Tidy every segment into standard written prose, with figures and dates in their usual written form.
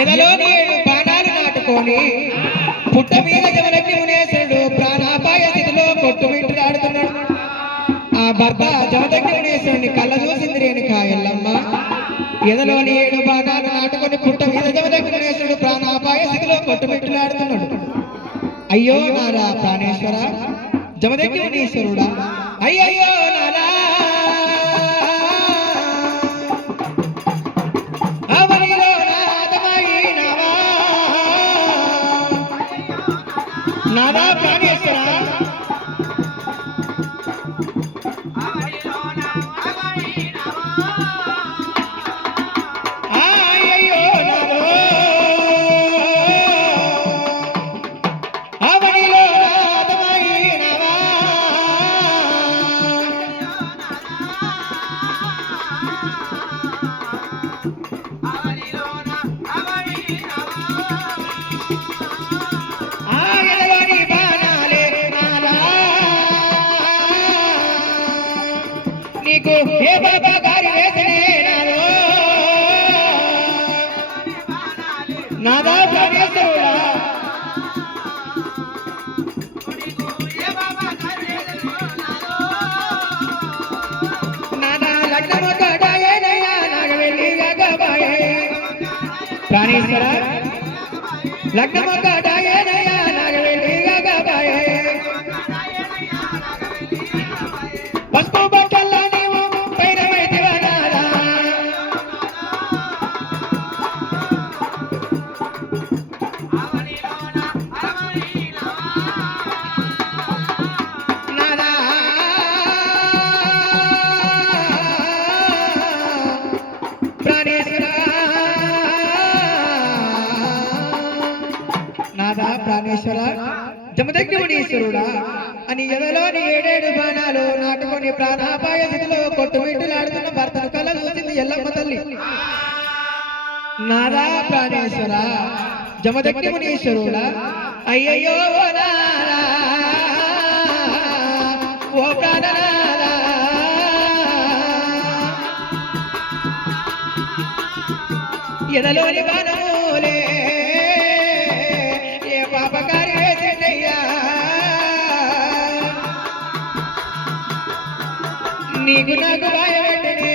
ఎదలోని 7 బాణాలు నాటుకొని పుట్ట మీద జమదగ్ని మునేశ్వరుడు ప్రాణాపాయ స్థితిలో కొట్టుమిట్టులాడుతున్నాడు. ఆ భర్త జమదగ్ని మునేశ్వరుని కళ్ళ చూసింది రేణుక ఎల్లమ్మ. ఎదలోని 7 బాణాలు నాటుకొని పుట్ట మీద జమదగ్ని మునేశ్వరుడు ప్రాణాపాయ స్థితిలో కొట్టుమిట్టులాడుతున్నాడు. అయ్యో నారా ప్రాణేశ్వర జమదగ్ని మునీశ్వరుడా, అయ్యయ్యో నారా నాదా ప్రాణేశ్వర అయ్యయ్యో నాదో అవనిలో నాదమైనవా నీకు ఏ బాబా గారి వేసనే నాదో నాదా ప్రాణేశ్వరుడా నాదా లగ్నము కడాయేనయ్యా నాగవెల్లి గగబాయే ప్రాణేశ్వర లగ్నము కడాయేనయ్యా నాగవెల్లి గగబాయే పసుపు బట్టల్లా నీవు పైరమైతివా నాదా నాదా ప్రాణేశ్వర నాదా ప్రాణేశ్వర జమదగ్ని మునీశ్వరుడా అని ఎదలోని 7 బాణాలు నాటుకొని ప్రాణాపాయ స్థితిలో కొట్టుమిట్టులాడుతున్న భర్తను కళ్ళ చూసింది ఎల్లమ్మ తల్లి. నాదా ప్రాణేశ్వర జమదగ్ని మునీశ్వరుడా, అయ్యయ్యో నాదా ఓ ప్రాణనాదా ఎదలోని బాణములే ఏ పాపకారి వేసిందయ్యా, నీకు నాకు భయపెట్టనే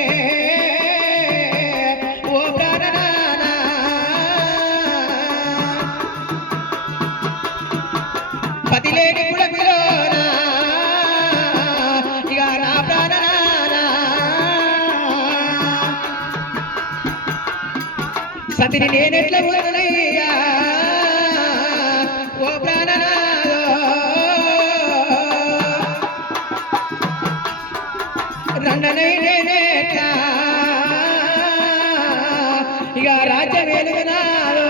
ఓ ప్రాణనానా పతిలేని కులములోనా ఇక నా ప్రాణనానా సతిని నేనెట్ల వదలయ్యా ఓ ప్రాణనాదో రండనై నేనేట్లా ఇక రాజ్యం వెలుగునాదో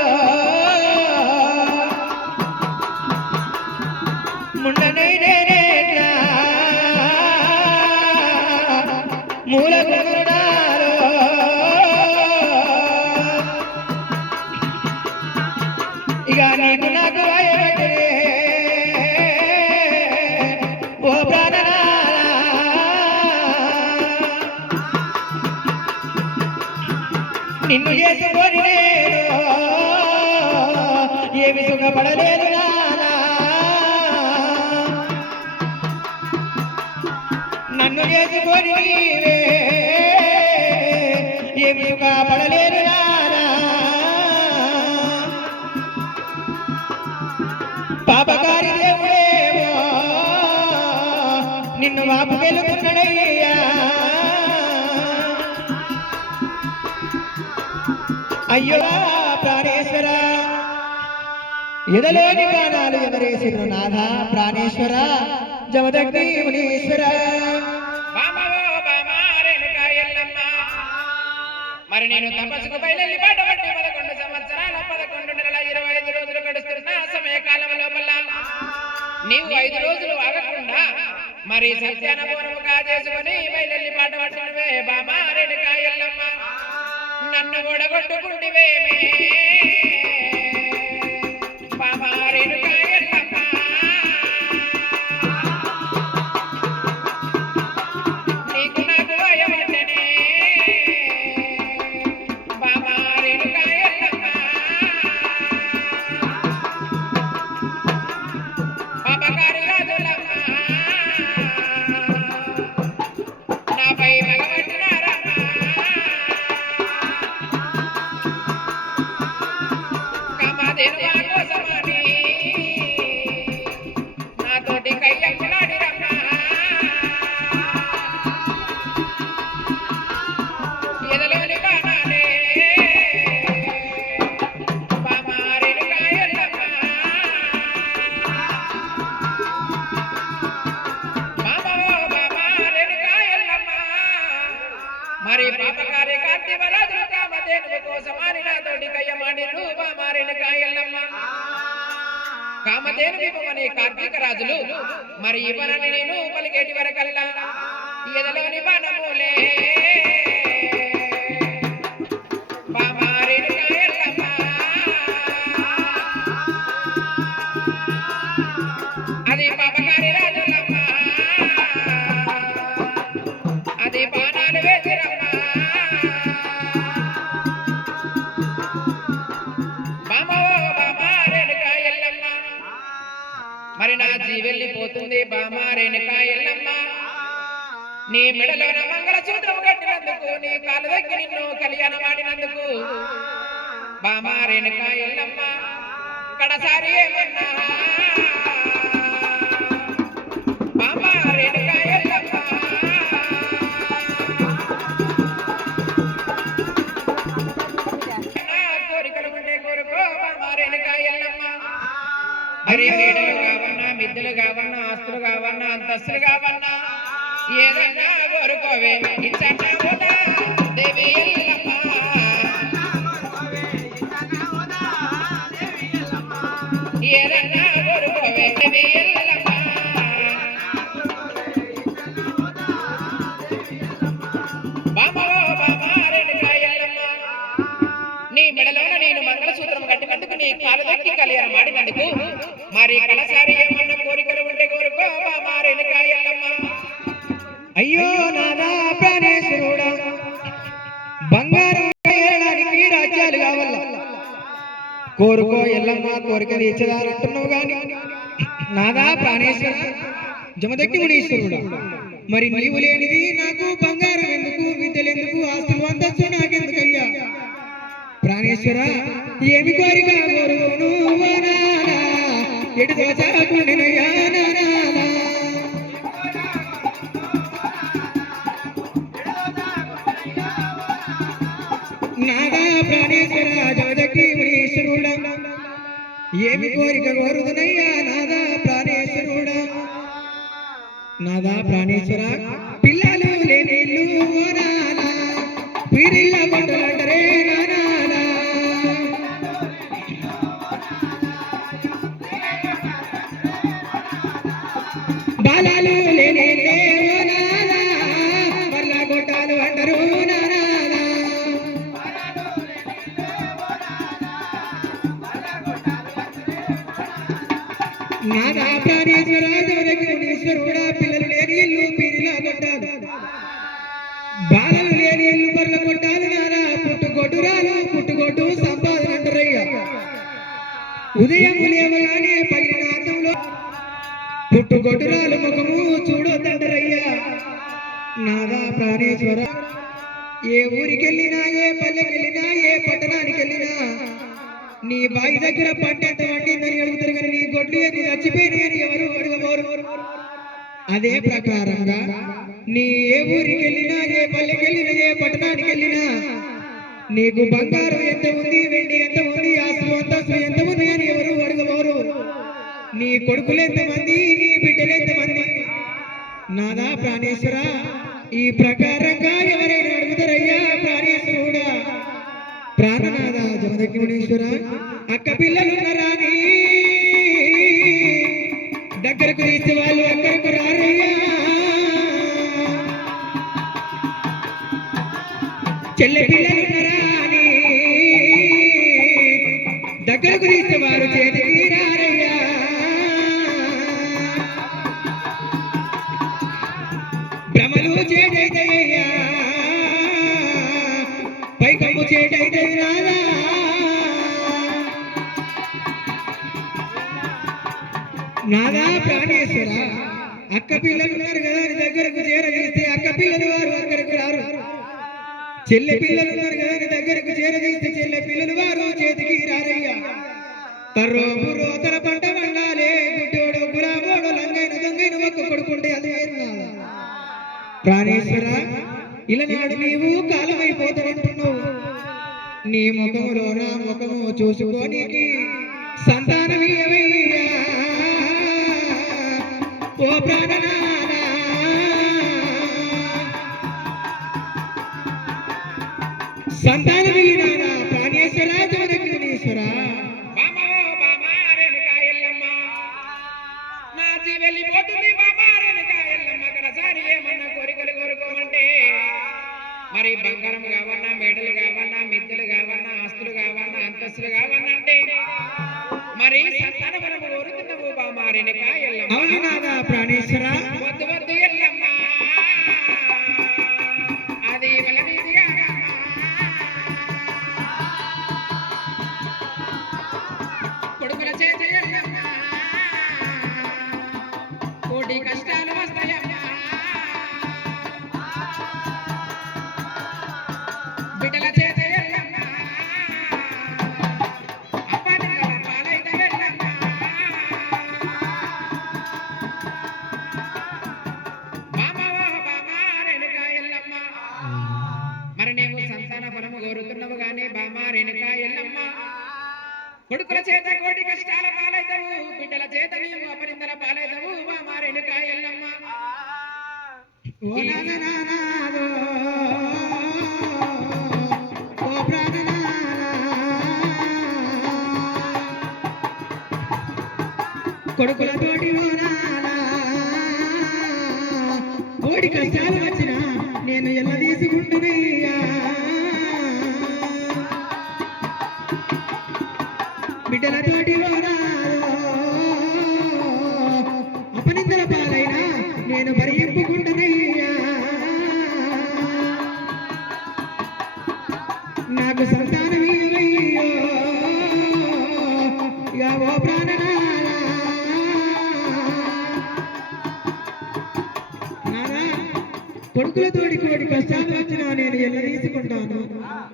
ముండనై నేనేట్లా మూల గురునాదో ఇక నీకు నాకు భయపెట్టనే ఓ ప్రాణనా నిన్ను చేసుకొని నేను ఏమి సుఖపడలేదు నానా, నన్ను చేసుకొని నీవే ఏమి సుఖపడలేదు నానా, పాపకారి దేవుడేమో నిన్ను వాపుకెళ్ళుకున్నాడయ్యా, అయ్యో ప్రాణేశ్వర ఎదలోని ప్రాణాలు ఎవరేసిరు నాథా ప్రాణేశ్వర జమదగ్ని మునీశ్వర. మరి నేను తపస్సుకు బయలుదేరి పాటపట్టి 11 సంవత్సరాల 11 నెలల 25 రోజులు గడుస్తున్న సమయకాలం లోపల నీవు 5 రోజులు ఆగకుండా మరి సత్యానపూర్వముగా చేసుకుని బయలుదేరి పాట పట్టినవే బాబా రేణుకా ఎల్లమ్మ, నన్ను ఓడగొట్టుకుంటివేమే బాబా రేణుకా ఎల్లమ్మ, నీకు నాకు భయపడ్డనే బాబా రేణుకా ఎల్లమ్మ. కామదేను కోసమని నాతోటి కయ్యకులాడి రమ్మా ఎదలోని బాణాలే బామారెని కాయల్లమ్మ బామారెని కాయల్లమ్మ మరి పాపకారి కాంతి వరాజులు కామధేనువు కోసమని నాతోటి కయ్యమాడి బామారెని కాయల్లమ్మ కామధేను ఇవ్వమని కార్తీక రాజులు మరి ఇవ్వనని నేను పలికేటి వరకల్లా ఎదలోని బాణములే బామారెని కాయల్లమ్మ అది పాపకారి రాజులమ్మ అది బాణాలు వేసిరమ్మ మరి నా జీవెళ్ళిపోతుంది బామా రేణుకా ఎల్లమ్మ నీ మెడలోన మంగళసూత్రం కట్టినందుకు నీ కాలు దగ్గర నిన్ను కళ్యాణం ఆడినందుకు బామా రేణుకా ఎల్లమ్మ కడసారి ఏమన్నా బామా రేణుకా ఎల్లమ్మ నా కోరికలు ఉంటే కోరుకో బామా రేణుకా ఎల్లమ్మ మరి నీడలు కావన్నా మిద్దెలు కావన్నా ఆస్తులు కావన్నా అంతస్తులు కావన్నా ఏదైనా కోరుకోవే ఇచ్చట దేవి ఎల్లమ్మ ఏదైనా కోరుకోవే దేవి ఎల్లమ్మ బామో బామారెనుకా ఎల్లమ్మ నీ మెడలోన నేను మంగళసూత్రం కట్టినందుకు నీ కాలు దక్కి కళ్యాణం ఆడినందుకు మరి కడసారి ఏమన్నా కోరికలు ఉంటే కోరుకో బామారెనుకా ఎల్లమ్మ అయ్యో నాదా ప్రాణేశ్వరుడా బంగారం ఏరడానికి రాజ్యాలు కావాల కోరుకో ఎల్లమ్మ కోరికలు ఇచ్చదానంటున్నావు గాని నాదా ప్రాణేశ్వర జమదగ్ని మునీశ్వరుడా మరి నీవు లేనిది నాకు బంగారం ఎందుకు విద్యలెందుకు ఆస్తులు అంతస్తు నాకెందుకయ్యా ప్రాణేశ్వర ఏమి కోరిక కోరుకోను ఎటు దోచాకుండినయ్యా నాదా ప్రాణేశ్వర జమదగ్ని మునీశ్వరుడా ఏమి కోరిక కోరుదునయ్యా నాదా ప్రాణేశ్వరుడా నాదా ప్రాణేశ్వర పిల్లలు లేని ఇల్లు నానా పీరిళ్ళ కొండలంటరే నానా బాలాలు లేని నానా మళ్ళా గొట్టాలు అంటారు నానా నాదా ప్రాణేశ్వర జమదగ్ని మునీశ్వరుడా పిల్లలు లేని ఇల్లు పీరిలా కొట్టాలు బాలలు లేని ఇల్లు బర్ల కొట్టాలు నానా పుట్టుకొట్టురాలు పుట్టుకొట్టు సంపాదన అంటారయ్యా ఉదయం లేవగానే పగిలిన అర్థంలో పుట్టుకొట్టురాలు ముఖము చూడొద్దంటారయ్యా నాదా ప్రాణేశ్వర ఏ ఊరికెళ్ళినా ఏ పల్లెకెళ్ళినా ఏ పట్టణానికి వెళ్ళినా నీ బాయి దగ్గర పంటెంత వండిందని అడుగుతారు కానీ నీ గొడ్లు ఎన్ని చచ్చిపోయినాయని ఎవరు అడగబోరు అదే ప్రకారంగా నీ ఏ ఊరికెళ్ళినా ఏ పల్లెకెళ్ళినా ఏ పట్టణానికి వెళ్ళినా నీకు బంగారం ఎంత ఉంది వెండి ఎంత ఉంది ఆస్తులు అంతస్తులు ఎంత ఉంది అని ఎవరు అడగబోరు నీ కొడుకులు ఎంతమంది నీ బిడ్డలు ఎంతమంది నాదా ప్రాణేశ్వర ఈ ప్రకారంగా ఎవరైనా అడుగుతారయ్యా ప్రాణేశ్వరుడా ప్రాణనాథ జమదగ్ని మునీశ్వర అక్క పిల్లలున్నారా అని దగ్గరకు తీసే వాళ్ళు అక్కడికి రారయ్యా చెల్లె పిల్లలున్నారా అని దగ్గరకు తీసే వారు చేతికి రారయ్యా భ్రమలు చేటైతయ్యా పైకమ్ము చేటైతే రాదా నాదా ప్రాణేశ్వర అక్క పిల్లలు ఉన్నారు కదా అని దగ్గరకు చేరదీస్తే అక్క పిల్లలు వారు అక్కడికి రారు చెల్లె పిల్లలు ఉన్నారు కదా అని దగ్గరకు చేరదీస్తే చెల్లె పిల్లలు వారు చేతికి రారయ్యా తరోబు రోతల పంట వండాలే గుడ్డోడు గులాబోడు లంగైన దొంగైన ఒక్క కొడుకుంటే అది వేరు ప్రాణేశ్వర ఇలనాడు నీవు కాలమైపోతానంటున్నావు నీ ముఖములో నా ముఖము చూసుకోనికి సంతానమీయవయ్యా ఓ ప్రాణనాథా సంతానమీయనా ప్రాణేశ్వర జగదగ్నేశ్వర నా వెళ్ళిపోతుంది బాబా రేణుకాయల్లమ్మ కడసారి ఏమన్నా కోరికలు కోరుకోమంటే మరి బంగారం కావన్నా మేడలు కావన్నా మిద్దెలు కావన్నా ఆస్తులు కావన్నా అంతస్తులు కావన్నంటే మరి సంతాన బలం కోరుతున్నావు బాబా రేణుకాయల్లమ్మ అవును నాదా ప్రాణేశ్వర వద్దు వద్దు ఎల్లమ్మ అది వలనీదిగా కొడుకుల చేతి ఎల్లమ్మ కోటి కష్టాలు వస్తాయమ్మా బిడ్డల చేత ఎల్లమ్మ అప్పటికల పాలైత వెళ్ళమ్మ బామా రేణుకా ఎల్లమ్మ మరి నీవు సంతాన ఫలము కోరుతున్నావు గానీ బామా రేణుకా ఎల్లమ్మ కొడుకుల చేత కోటి కష్టాల పాలైతవు బిడ్డల చేత నీవు అపరిందల పాలైతవు బామా రేణుకా ఎల్లమ్మ ఓ నాదనానాదో ఓ ప్రాణనాథా కొడుకులతోటి ఓ నాదా కోడి కష్టాలు వచ్చినా నేను ఎల్ల తీసుకుంటున్నయ్యా బిడ్డలతోటి ఓ నాదో అపనిందల పాలైనా నేను భరింపుకుంటున్నయ్యా నాకు సంతానమయ్యో ఇక ఓ ప్రాణనాథా నాదా కొడుకులతోటి కోటి కష్టాలు వచ్చినా నేను ఎల్ల తీసుకుంటాను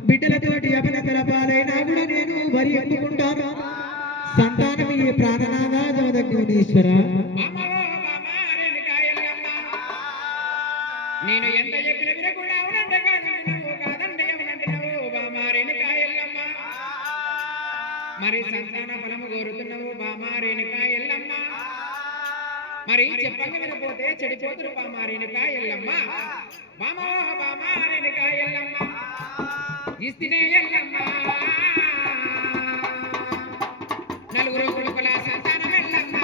బిడ్డలతోటి అపనిందల పాలైనా కూడా నేను భరింపుకుంటాను సంతానం ఈ ప్రాణనాథా జగదగ్నేశ్వర నేను ఎంత చెప్పిన వినకుండా అవునంటే కాదండి నువ్వు కాదండి అవునంటున్నావు బామా రేణుకా ఎల్లమ్మ మరి సంతాన ఫలము కోరుతున్నావు బామా రేణుకా ఎల్లమ్మ మరి చెప్పంగా వినపోతే చెడిపోతురు బామా రేణుకా ఎల్లమ్మ బామా రేణుకా ఎల్లమ్మ ఇస్తినే ఎల్లమ్మ నలుగురు కొడుకుల సంతానం ఎల్లమ్మ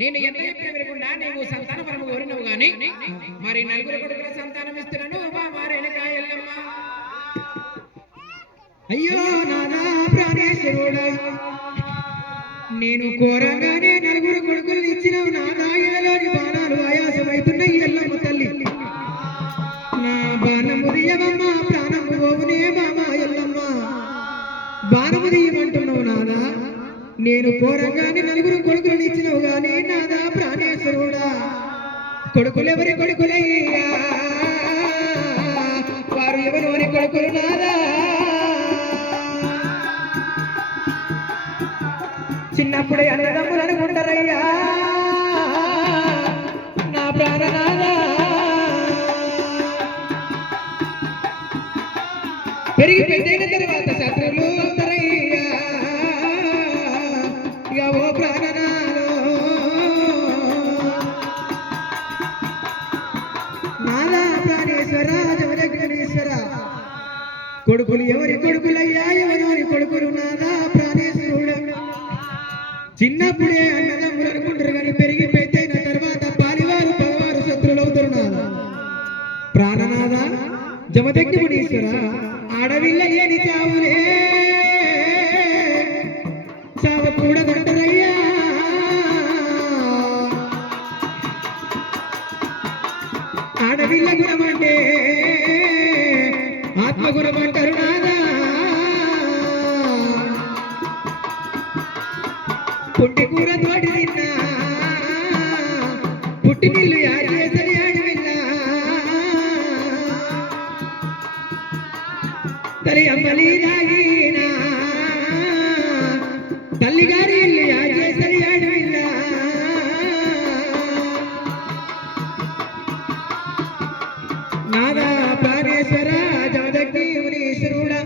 నేను ఎంత చెప్పిన వినకుండా నీవు సంతాన ఫలము కోరినవు గాని మరి నలుగురు కొడుకుల సంతానం ఇస్తున్నాను బామా రేణుకా ఎల్లమ్మ అయ్యో నాదా ప్రాణేశ్వరుడా నేను కోరంగానే నలుగురు కొడుకులు ఇచ్చినావు నాదా ఎలలోని బాణాలు ఆయాసమైతున్నాయి ఎల్లమ్మ తల్లి నా బాణము దియవమ్మ ప్రాణము పోవునే బామా ఎల్లమ్మ బాణము దియమంటున్నావు నాదా నేను కోరంగానే నలుగురు కొడుకులను ఇచ్చినావు గాని నాదా ప్రాణేశ్వరుడా కొడుకులెవరి కొడుకులయ్యా వారు ఎవరోని కొడుకులు నాదా చిన్నప్పుడే అన్నదమ్ములు అనుకుంటారయ్యా నా ప్రాణనాథా పెరిగి పెద్దయిన తర్వాత శత్రువులు అవుతారయ్యా ఇక ఓ ప్రాణనాథో నాదా ప్రాణేశ్వర జగదగ్నేశ్వర కొడుకులు ఎవరి కొడుకులయ్యా ఎవరోని కొడుకులు నాదా ప్రాణేశ్వరుడు చిన్నప్పుడే అన్నదమ్ములు అనుకుంటారు కానీ పెరిగి పెద్దయిన తర్వాత పారివారు పగవారు శత్రువులు అవుతారు నాదా ప్రాణనాథ జమదగ్నిమునీశ్వర ఆడవిల్ల ఏని చావులే చావకూడదంటారయ్యా ఆడవిల్ల గుణమంటే ఆత్మగుణమంటారు నాదా పుట్టి కూర తోటి తిన్నా పుట్టి నీళ్ళు యాడ్ చేసరి ఆడవిల్ల తల్లి అమ్మలి రాగినా తల్లి గారి ఇల్లు యాజేసరి అడవిల్ల నాదా ప్రాణేశ్వర జమదగ్ని మునీశ్వరుడా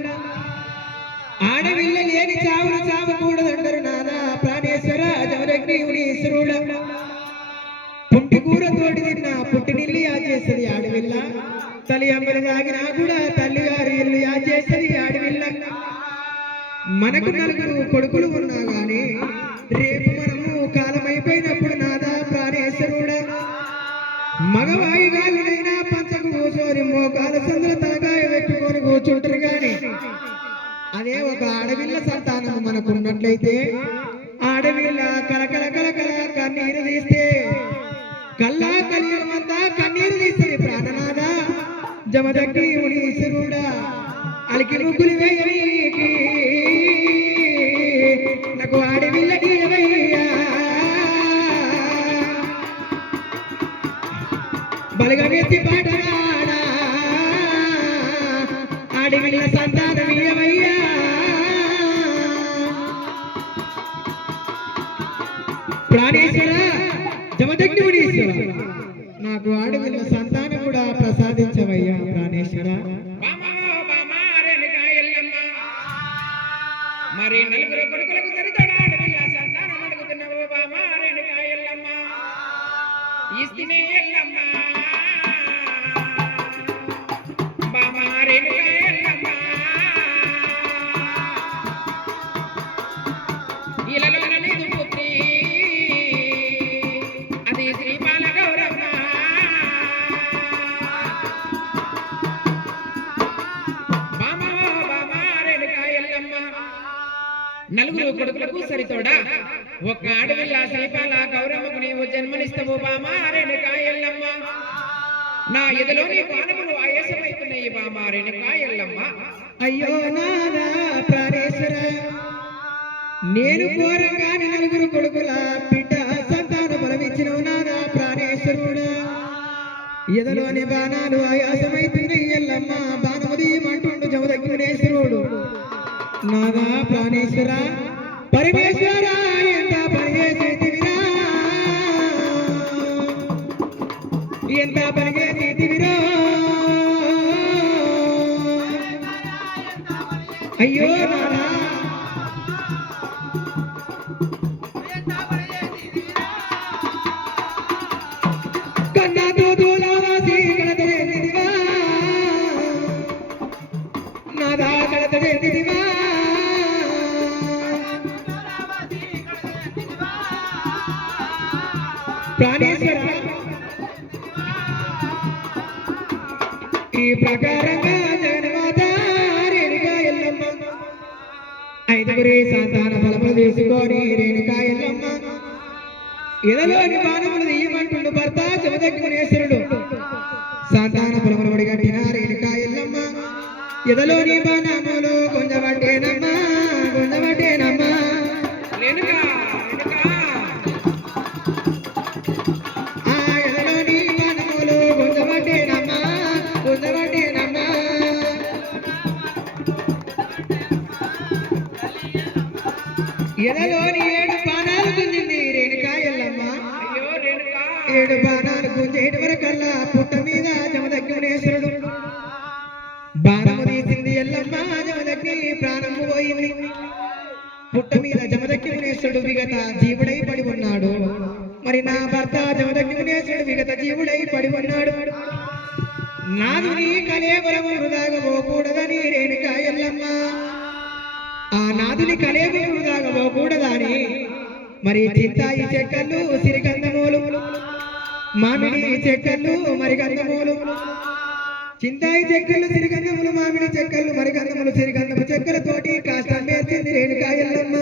ఆడవిల్ల లేని చావులు చావకూడదంటారు నాదా ప్రాణేశ్వర జమదగ్ని మునీశ్వరుడా పుట్టి కూర తోటి తిన్న పుట్టినిల్లు యాజేసరి ఆడవిల్ల తల్లి అమ్మలి తాగినా కూడా తల్లి గారి ఇల్లు యాజేసరి ఆడవిల్ల మనకు నలుగురు కొడుకులు ఉన్నా గాని రేపు మనము కాలమైపోయినప్పుడు నాదా ప్రాణేశ్వరుడా మగవాయుగాలునైనా పంచకు కూర్చొని మోకాల సందుల తలకాయ పెట్టుకొని కూర్చుంటారు గాని అదే ఒక ఆడవిల్ల సంతానము మనకున్నట్లయితే ఆడవిల్ల కలకల కలకల కన్నీరు తీస్తే కల్లా కలియుగమంతా కన్నీరు తీస్తుంది ప్రాణనాథ జమదగ్ని మునీశ్వరుడా అలికి ముగ్గులు వేయనీకి నాకు ఆడవిల్ల నీవయ్యా బలగమెత్తి పాటగాడా ఆడవిల్ల సంతానమీయమయ్యా ప్రాణేశ్వర జమదగ్ని మునీశ్వర నాకు ఆడవిల్ల సంతానం కూడా ప్రసాదించవయ్యా ప్రాణేశ్వర మరి నలుగురు కొడుకులకు సరితోడా ఆడవిల్ల సంతానం అడుగుతున్నావు బామా రేణుకా ఎల్లమ్మ ఇస్తినే ఎల్లమ్మ బామా రేణుకా ఎల్లమ్మ ఇలలో నీదు పుత్రి అది శ్రీపాల గౌరమ్మ బామా బామా రేణుకా ఎల్లమ్మ నలుగురు కొడుకులకు సరితోడా ఒక్క ఆడవిల్ల శ్రీపాల గౌరమ్మకు నీవు జన్మనిస్తావు బామా రేణుకా ఎల్లమ్మ నా ఎదలోని బాణములు ఆయాసమైతున్నాయి బామా రేణుకా ఎల్లమ్మ అయ్యో నాదా ప్రాణేశ్వర నేను ఘోరంగాని నలుగురు కొడుకుల బిడ్డ సంతాన బలమిచ్చినవు నాదా ప్రాణేశ్వరుడా ఎదలోని బాణాలు ఆయాసమైతున్నాయి ఎల్లమ్మ బాణము దీయమంటుండు జమదగ్నేశ్వరుడు నాదా ప్రాణేశ్వర పరమేశ్వర ఎంత పని చేసేదివిరా ఎంత పని చేసేదివిరా అయ్యో నాదా కన్నాతో దూలవాసి కడతలేదివా నాదా కడతలేదివా ప్రాణేశ్వర ఈ ప్రకారంగా జగన్మాత రేణుకా ఎల్లమ్మ ఐదుగురి సంతాన ఫలములు తీసుకొని రేణుకా ఎల్లమ్మ ఎదలోని బాణములు తీయమంటుండు భర్త జమదగ్నేశ్వరుడు సంతాన ఫలములు పడిగట్టిన రేణుకా ఎల్లమ్మ ఎదలోని బాణములు గుంజబట్టేనమ్మా గుంజబట్టేనమ్మా రేణుకా ఎదలోని 7 బాణాలు గుంజింది రేణుకా ఎల్లమ్మ అయ్యో రేణుకా 7 బాణాలు గుంజేటి వరకల్లా పుట్ట మీద జమదగ్నేశ్వరుడు బాణము తీసింది ఎల్లమ్మ జమదగ్ని ప్రాణము పోయింది పుట్ట మీద జమదగ్నేశ్వరుడు విగత జీవుడై పడి ఉన్నాడు మరి నా భర్త జమదగ్నేశ్వరుడు విగత జీవుడై పడి ఉన్నాడు నాదుని కలేవరము వృధాగా పోకూడదని రేణుకా ఎల్లమ్మ ఆ నాదుని కలేవరం వృధాగా పోకూడదని మరి చింతాయి చెక్కలు సిరిగంధమూలు మామిడి చెక్కలు మరిగంధమూలు చింతాయి చెక్కలు సిరిగంధములు మామిడి చెక్కలు మరిగంధములు సిరిగంధము చెక్కలతోటి కాష్టం వేసింది రేణుకా ఎల్లమ్మ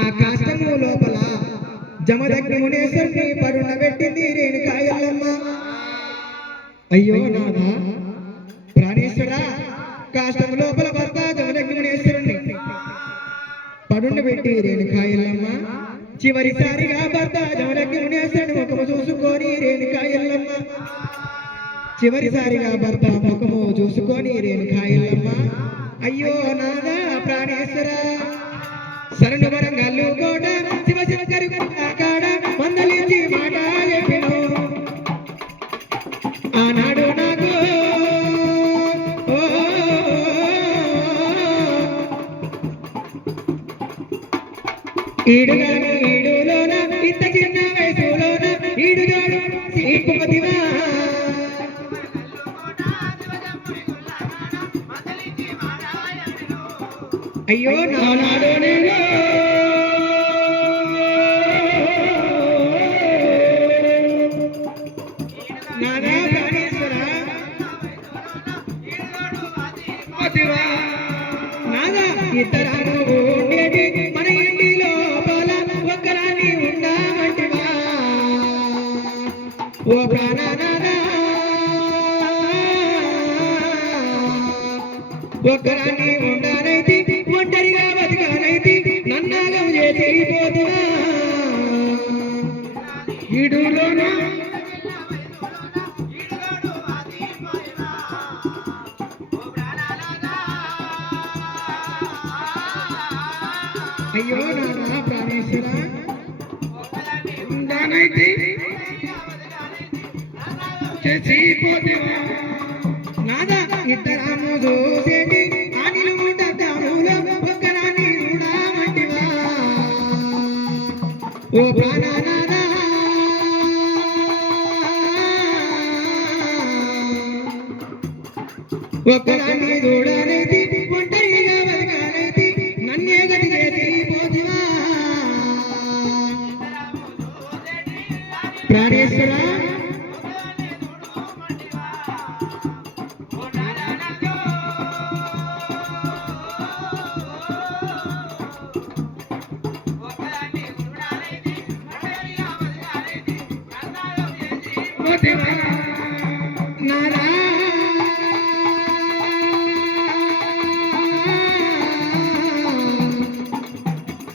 ఆ కాష్టము లోపల జమదగ్ని మునేశ్వరుని పరుణ పెట్టింది రేణుకా ఎల్లమ్మ అయ్యో నాదా ప్రాణేశ్వర కాష్టము లోపల భర్త జమదగ్ని మునేశ్వరుని పడుండ పెట్టి రేణుకా ఎల్లమ్మ చివరిసారిగా భర్త జమదగ్ని మునేశ్వరుని ముఖము చూసుకొని రేణుకా ఎల్లమ్మ చివరిసారిగా భర్త ముఖము చూసుకొని రేణుకా ఎల్లమ్మ అయ్యో నాదా ప్రాణేశ్వర శరణు వరంగల్లు కోట శివ శివ కాడ మందలించి మాట చెప్పిను ఆనాడు నాకు ఈడుగాని ఈడులోన ఇంత చిన్న వయసులోన ఈడుగాడు శ్రీపతివా అయ్యో నానాడు నేను నాదా ప్రాణేశ్వర నాదా ఇతరాను ఉండేది మన ఇంటి లోపల ఒక్కరాని ఉండమంటివా ఓ ప్రాణనాదా ఒక్కరాని ఉండనైతి ఒంటరిగా బతకనైతి నన్నాగం చేసిపోతున్నా ఇడులోన అయ్యో నాదా ప్రాణేశ్వర ఉండనైతి చేసిపోతున్నా నాదా ఇద్దరాము చూసేటి అనిలు ఉండములో ఒక్కరాని ఉండమంటివా ఓ ప్రాణనాదా ఒక్కరాన్ని చూడనైతి ఒంటరిగా బతకనైతి నన్నే గతి చేసిపోతువా ప్రాణేశ్వర నాదా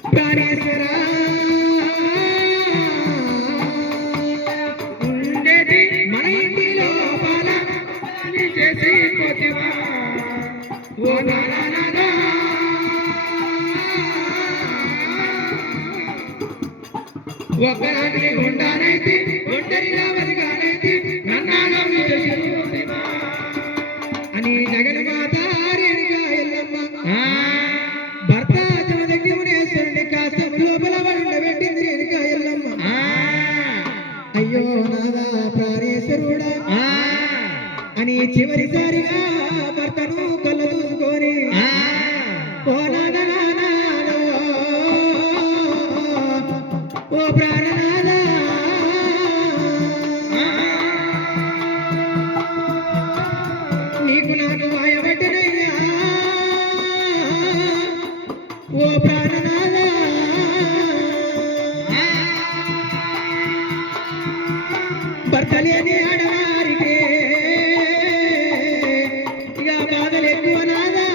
ప్రాణేశ్వర ఉండేది మన ఇంటి లోపల చేసిపోతివా ఓ నాదా ఒక్కరాని ఉండనైతి ఒంటరిగా బతకనైతి నన్నాగం చేసిపోతివా అని జగన్మాత రేణుకా ఎల్లమ్మ భర్త జమదగ్ని మునేశ్వరుని కాస్తం లోపల ఉండబెట్టింది రేణుకా ఎల్లమ్మ అయ్యో నాదా ప్రాణేశ్వరుడా అని చివరిసారిగా భర్తను కళ్ళ చూసుకొని ఓ నాదా ఓ ప్రాణనాదా నీకు నాకు వాయబట్టినయ్యా ఓ ప్రాణనాదా భర్త లేని ఆడవారికి ఇక బాధలు ఎక్కువ నాదా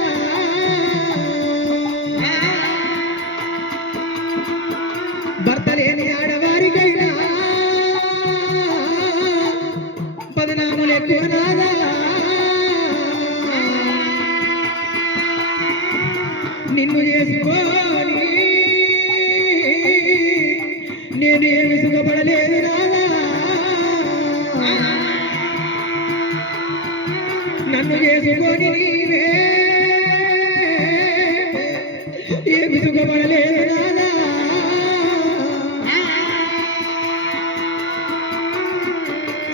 భర్త లేని ఆడవారికైనా బదనాములు ఎక్కువ నాదా నిన్ను చేసుకొని నేను ఏమి సుఖపడలేదు నాదా నన్ను చేసుకొని నీవే ఏమి సుఖపడలేదు నాదా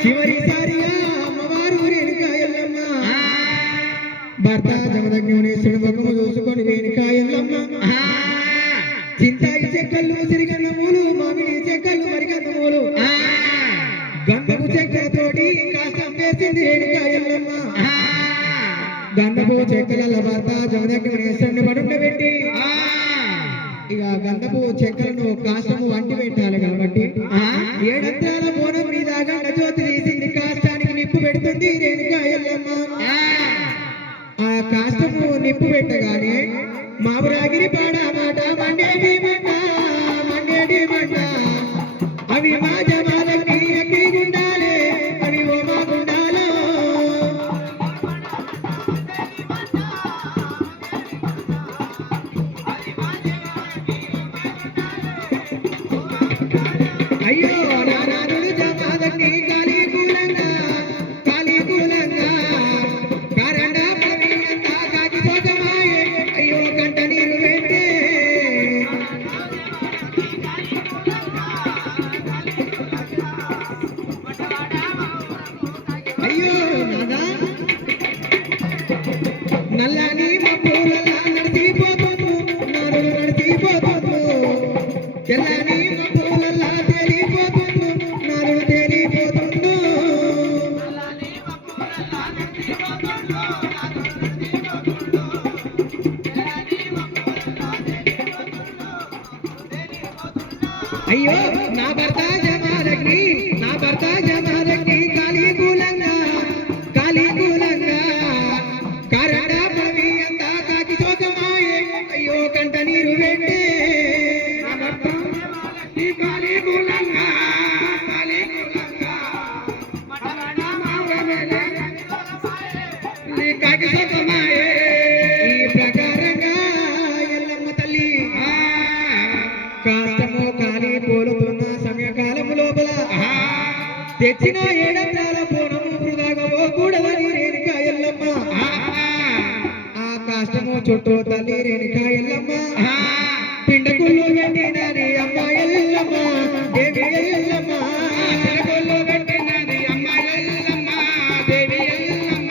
చివరిసారిగా అమ్మవారు రేణుకా ఎల్లమ్మ భర్త జమదగ్ని మునేశ్వరుడు ముఖము చూసుకొని రేణుకా ఎల్లమ్మ చింతాయి చెక్కలు సిరిగన్నమూలు మామిడి చెక్కలు మరిగన్నమూలు గంధపు చెక్కలతోటి కాష్టం వేసింది రేణుకా ఎల్లమ్మ గంధపు చెక్కల భర్త జమదగ్ని మునేశ్వరుని పడుండబెట్టి ఇక గంధపు చెక్కలను కాష్టము వంటి పెట్టాలి కాబట్టి ఏడంత్రాల బోనం మీద గండ జ్యోతి తీసింది కాష్టానికి నిప్పు పెడుతుంది రేణుకా ఎల్లమ్మ ఆ కాష్టము నిప్పు పెట్టగానే మావురాగిరి పాడ మాట మండేటి మంట మండేటి మంట అవి మా జమాలకి అగ్ని గుండాలే అవి ఓ మా గుండాలో నల్లని మబ్బులలా నడిచిపోతుండు నారుడు నడిచిపోతుండు తెల్లని మబ్బులలా తేలిపోతుండు నారుడు తేలిపోతుండు అయ్యో నా భర్త జమారగ్ని కాళీకూలంగా కారణ పవి అంతా కాకి శోకమాయే అయ్యో కంట నీరు వెంటే నా భర్త జమారగ్ని కాళీకూలంగా కాకి శోకమాయే ఈ ప్రకారంగా ఎల్లమ్మ తల్లి కాష్టము కాలి పోలుతున్న సమయకాలం లోపల తెచ్చిన ఏడంత్రాల పూనము వృధాగా పోకూడదని రేణుకా ఎల్లమ్మ ఆ కాష్టము చుట్టూ తల్లి రేణుకా ఎల్లమ్మ పిండకుళ్ళు పెట్టినది అమ్మ ఎల్లమ్మ దేవి ఎల్లమ్మ పిండకుళ్ళు పెట్టినది అమ్మ ఎల్లమ్మ దేవి ఎల్లమ్మ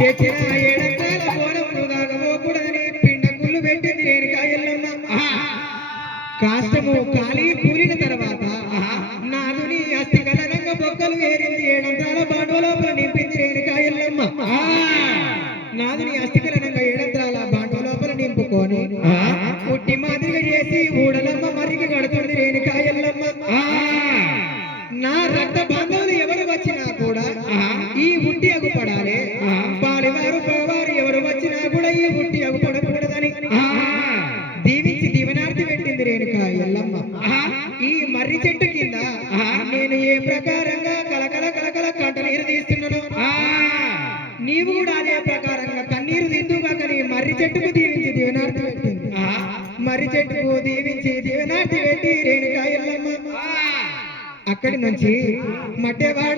తెచ్చిన ఏడంత్రాల పూనము వృధాగా పోకూడదని పిండకుళ్ళు పెట్టింది రేణుకా ఎల్లమ్మ కాష్టము కాలి కూలిన తర్వాత నాదుని అస్థికలనంగ బొక్కలు ఏరింది ఏడంత్రాల బాండవ లోపల నింపింది రేణుకా ఎల్లమ్మ నాదుని అస్థికలనంగ ఏడంత్రాల బాండవ లోపల నింపుకొని పుట్టి మాదిరిగా చేసి ఊడలమ్మ మరికి కడుతుంది రేణుకా ఎల్లమ్మ నా రక్త బాంధవులు ఎవరు వచ్చినా కూడా ఈ ఉట్టి అగుపడాలి పాలివారు పోవారు ఎవరు వచ్చినా కూడా ఈ ఉట్టి అగుపడకూడదని దీవించి దీవెనార్థి పెట్టింది రేణుకా ఎల్లమ్మ ఈ మర్రి చెట్టు కింద నేను ఏ ప్రకారంగా కలకల కంట నీరు తీస్తున్నాను నీవు కూడా అదే ప్రకారంగా కన్నీరు దిద్దుగాక నీ మర్రి చెట్టుకు దీవించి దీవెనార్థి పెట్టింది మర్రి చెట్టుకు దీవించి దీవెనార్థి పెట్టి రేణుకా ఎల్లమ్మ అక్కడి నుంచి మట్టెవాడ